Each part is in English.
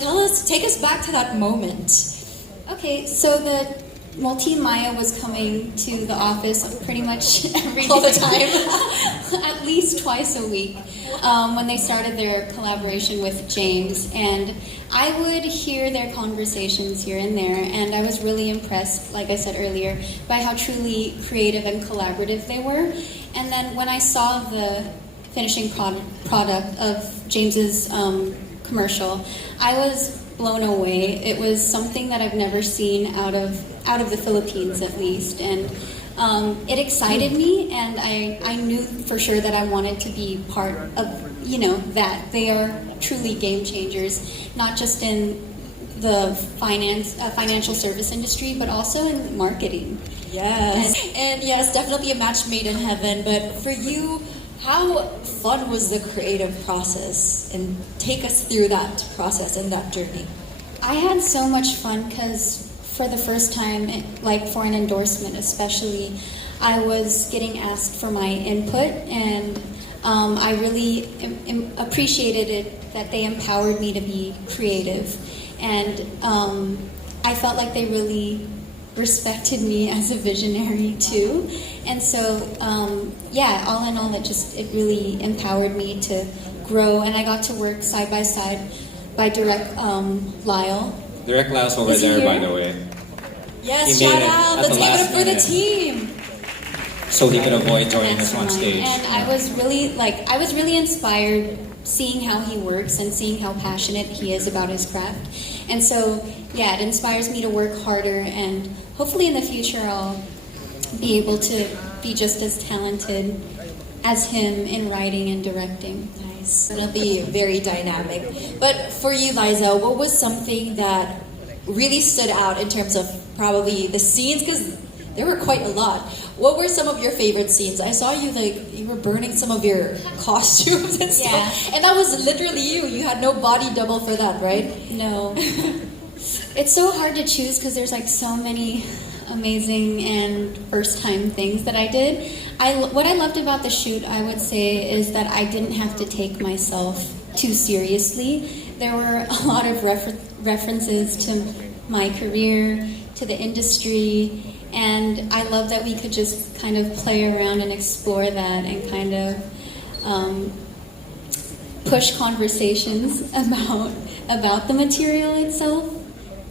Take us back to that moment. Okay, so Team Maya was coming to the office pretty much every All the day. time. At least twice a week when they started their collaboration with James. And I would hear their conversations here and there, and I was really impressed, like I said earlier, by how truly creative and collaborative they were. And then when I saw the finishing product of James's commercial, I was blown away. It was something that I've never seen out of the Philippines, at least, and it excited me, and I knew for sure that I wanted to be part of, that they are truly game changers, not just in the financial service industry, but also in marketing. Yes. And yes, definitely a match made in heaven. But for you, how fun was the creative process? And take us through that process and that journey. I had so much fun because for the first time, like for an endorsement especially, I was getting asked for my input, and I really appreciated it that they empowered me to be creative. And I felt like they really respected me as a visionary too. And so, all in all, it really empowered me to grow, and I got to work side by side by Direct Lyle. Direct Lyle's over Is he there, here? by the way. Yes, He made shout it out. at Let's the give it last up for the minute. team. So he could avoid joining us on Mastermind. stage. And I was really inspired seeing how he works and seeing how passionate he is about his craft. And so, it inspires me to work harder, and hopefully in the future I'll be able to be just as talented as him in writing and directing. Nice. It'll be very dynamic. But for you, Liza, what was something that really stood out in terms of probably the scenes? Because there were quite a lot. What were some of your favorite scenes? I saw you you were burning some of your costumes and stuff. Yeah. And that was literally you. You had no body double for that, right? No. It's so hard to choose because there's so many amazing and first-time things that I did. What I loved about the shoot, I would say, is that I didn't have to take myself too seriously. There were a lot of references to my career, to the industry, and I love that we could just kind of play around and explore that and kind of push conversations about the material itself.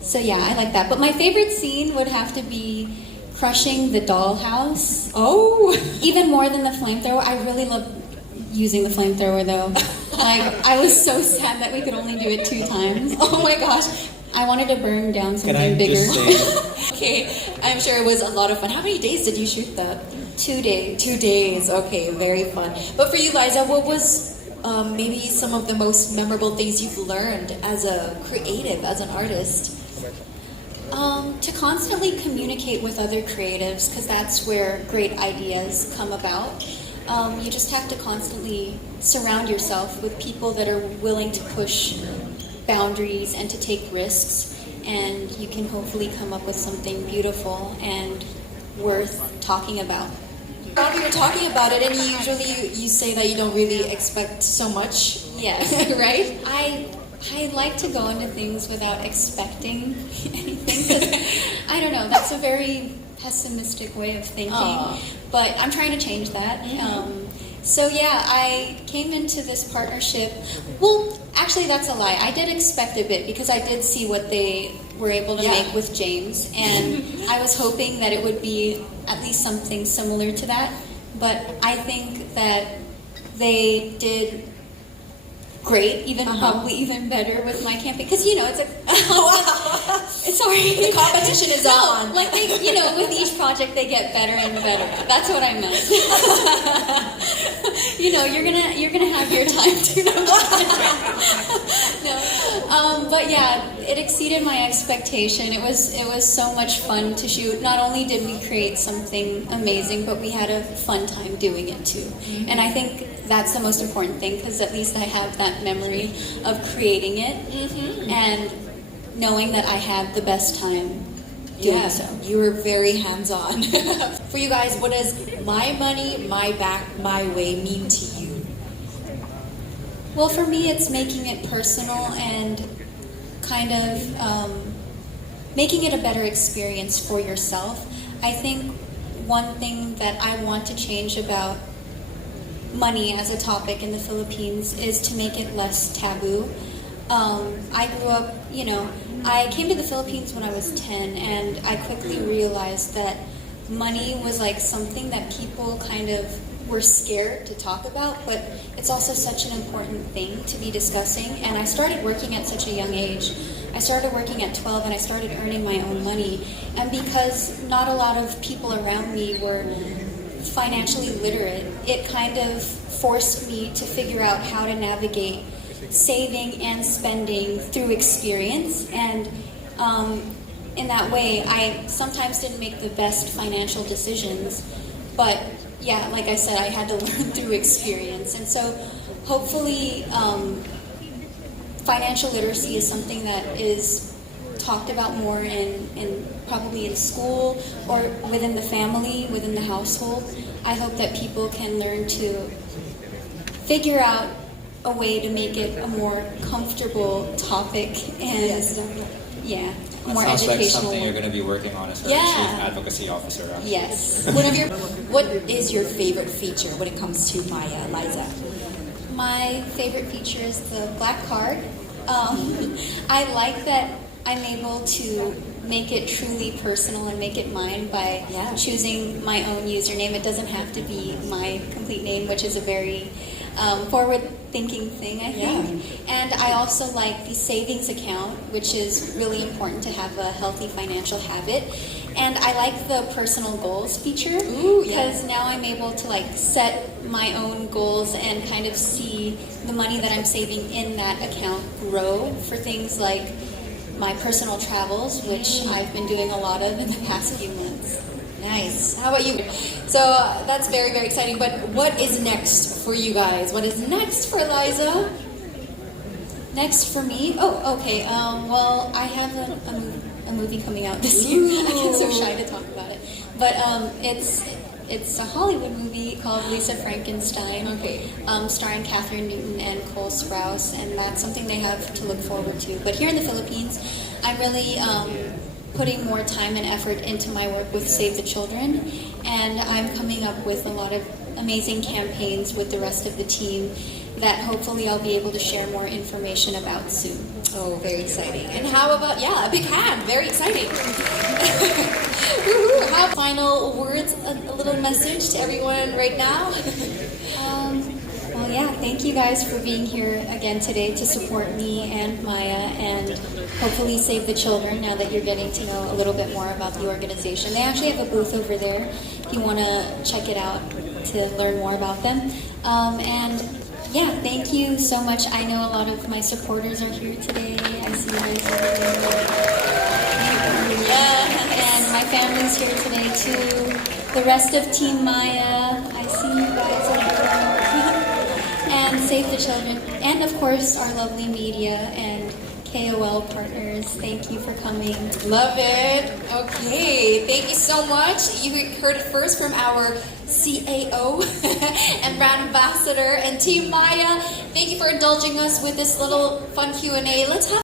So I like that. But my favorite scene would have to be crushing the dollhouse. Oh! Even more than the flamethrower. I really love using the flamethrower though. I was so sad that we could only do it 2 times. Oh my gosh. I wanted to burn down Can I something bigger. just say, Okay, I'm sure it was a lot of fun. How many days did you shoot that? 2 days. 2 days. Okay, very fun. But for you, Liza, what was maybe some of the most memorable things you've learned as a creative, as an artist? To constantly communicate with other creatives, because that's where great ideas come about. You just have to constantly surround yourself with people that are willing to push boundaries and to take risks, and you can hopefully come up with something beautiful and worth talking about. Bob, you were talking about it, and you say that you don't really expect so much. Yes. Right? I like to go into things without expecting anything, 'cause I don't know, that's a very pessimistic way of thinking. Aw. But I'm trying to change that. I came into this partnership. Well, actually, that's a lie. I did expect a bit because I did see what they were able to make with James, and I was hoping that it would be at least something similar to that. But I think that they did great, probably even better with my campaign, because it's a sorry, The competition is on. like with each project they get better and better. That's what I meant. You're gonna have your time too. No, but it exceeded my expectation. It was so much fun to shoot. Not only did we create something amazing, but we had a fun time doing it too. And I think that's the most important thing, because at least I have that memory of creating it and knowing that I had the best time doing so. You were very hands-on. For you guys, what does my money, my back, my way mean to you? Well, for me, it's making it personal and kind of making it a better experience for yourself. I think one thing that I want to change about money as a topic in the Philippines is to make it less taboo. I grew up, I came to the Philippines when I was 10, and I quickly realized that money was like something that people kind of were scared to talk about, but it's also such an important thing to be discussing. And I started working at such a young age. I started working at 12 and I started earning my own money. And because not a lot of people around me were financially literate, it kind of forced me to figure out how to navigate saving and spending through experience. And in that way, I sometimes didn't make the best financial decisions, but yeah, like I said, I had to learn through experience. And so hopefully financial literacy is something that is talked about more in probably in school or within the family, within the household. I hope that people can learn to figure out a way to make it a more comfortable topic and yeah, more Sounds like educational. something you're going to be working on as a Yeah. chief advocacy officer. Actually. Yes. What is your favorite feature when it comes to Maya, Liza? My favorite feature is the black card. I like that I'm able to make it truly personal and make it mine by choosing my own username. It doesn't have to be my complete name, which is a very forward-thinking thing, I think. And I also like the savings account, which is really important to have a healthy financial habit. And I like the personal goals feature because now I'm able to like set my own goals and kind of see the money that I'm saving in that account grow for things like my personal travels, which I've been doing a lot of in the past few months. Nice. How about you? So that's very, very exciting. But what is next for you guys? What is next for Liza? Next for me? Oh, okay. Well, I have a movie coming out this year. I get so shy to talk about it. But it's a Hollywood movie called Lisa Frankenstein. Okay. Starring Catherine Newton and Cole Sprouse, and that's something they have to look forward to. But here in the Philippines, I'm really putting more time and effort into my work with Save the Children, and I'm coming up with a lot of amazing campaigns with the rest of the team that hopefully I'll be able to share more information about soon. Oh, very exciting. And how about, a big hand. Very exciting. Woohoo. How final words, a little message to everyone right now? Well, yeah, thank you guys for being here again today to support me and Maya and hopefully Save the Children now that you're getting to know a little bit more about the organization. They actually have a booth over there if you want to check it out to learn more about them. And yeah, thank you so much. I know a lot of my supporters are here today. I see you guys over there. Yeah, and my family's here today too. The rest of Team Maya, I see you guys over there. And Save the Children. And of course, our lovely media and KOL partners. Thank you for coming. Love it. Okay, thank you so much. You heard it first from our CAO and brand ambassador and Team Maya. Thank you for indulging us with this little fun Q&A. Let's have